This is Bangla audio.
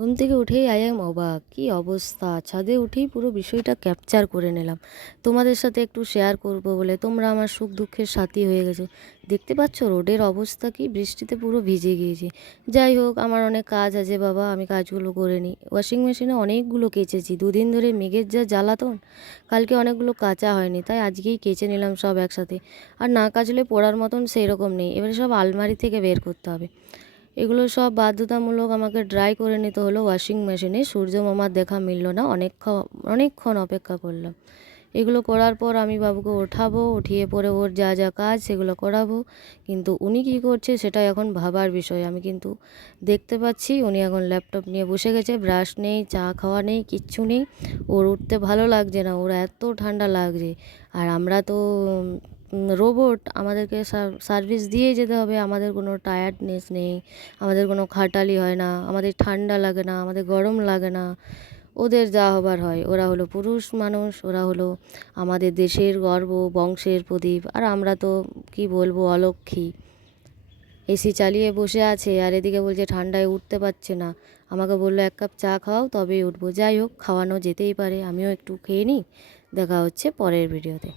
ঘুম থেকে উঠেই আই অ্যাম অবাক! কী অবস্থা! ছাদে উঠেই পুরো বিষয়টা ক্যাপচার করে নিলাম। তোমাদের সাথে একটু শেয়ার করব বলে। তোমরা আমার সুখ-দুঃখের সাথী হয়ে গেছো। দেখতে পাচ্ছ রোডের অবস্থা কী? বৃষ্টিতে পুরো ভিজে গিয়েছি। যাই হোক, আমার অনেক কাজ আছে বাবা, আমি কাজগুলো করে নিই। ওয়াশিং মেশিনে অনেকগুলো কেচেছি। দুদিন ধরে মেঘের যা জ্বালাতন, কালকে অনেকগুলো কাচা হয়নি। তাই আজকেই কেচে নিলাম সব একসাথে। আর না কাচলে পড়ার মতন সেইরকম নেই। এবারে সব আলমারি থেকে বের করতে হবে। এগুলো সব বাধ্যতামূলক আমাকে ড্রাই করে নিতে হলো ওয়াশিং মেশিনে। সূর্যমামার দেখা মিলল না, অনেকক্ষণ অপেক্ষা করলাম। এগুলো করার পর আমি বাবুকে ওঠাবো, উঠিয়ে পরে ওর যা যা কাজ সেগুলো করাবো। কিন্তু উনি কী করছে সেটাই এখন ভাবার বিষয়। আমি কিন্তু দেখতে পাচ্ছি উনি এখন ল্যাপটপ নিয়ে বসে গেছে। ব্রাশ নেই, চা খাওয়া নেই, কিচ্ছু নেই। ওর উঠতে ভালো লাগছে না, ওর এত ঠান্ডা লাগছে। আর আমরা তো রোবট, আমাদেরকে সার্ভিস দিয়েই যেতে হবে। আমাদের কোনো টায়ার্ডনেস নেই, আমাদের কোনো খাটালি হয় না, আমাদের ঠান্ডা লাগে না, আমাদের গরম লাগে না। ওদের যা হবার হয়। ওরা হলো পুরুষ মানুষ, ওরা হলো আমাদের দেশের গর্ব, বংশের প্রদীপ। আর আমরা তো কি বলবো, অলক্ষী। এসি চালিয়ে বসে আছে আর এদিকে বলছে ঠান্ডায় উঠতে পারছে না। আমাকে বললো 1 কাপ চা খাও তবেই উঠবো। যাই হোক, খাওয়ানো যেতেই পারে, আমিও একটু খেয়ে নিই। দেখা হচ্ছে পরের ভিডিওতে।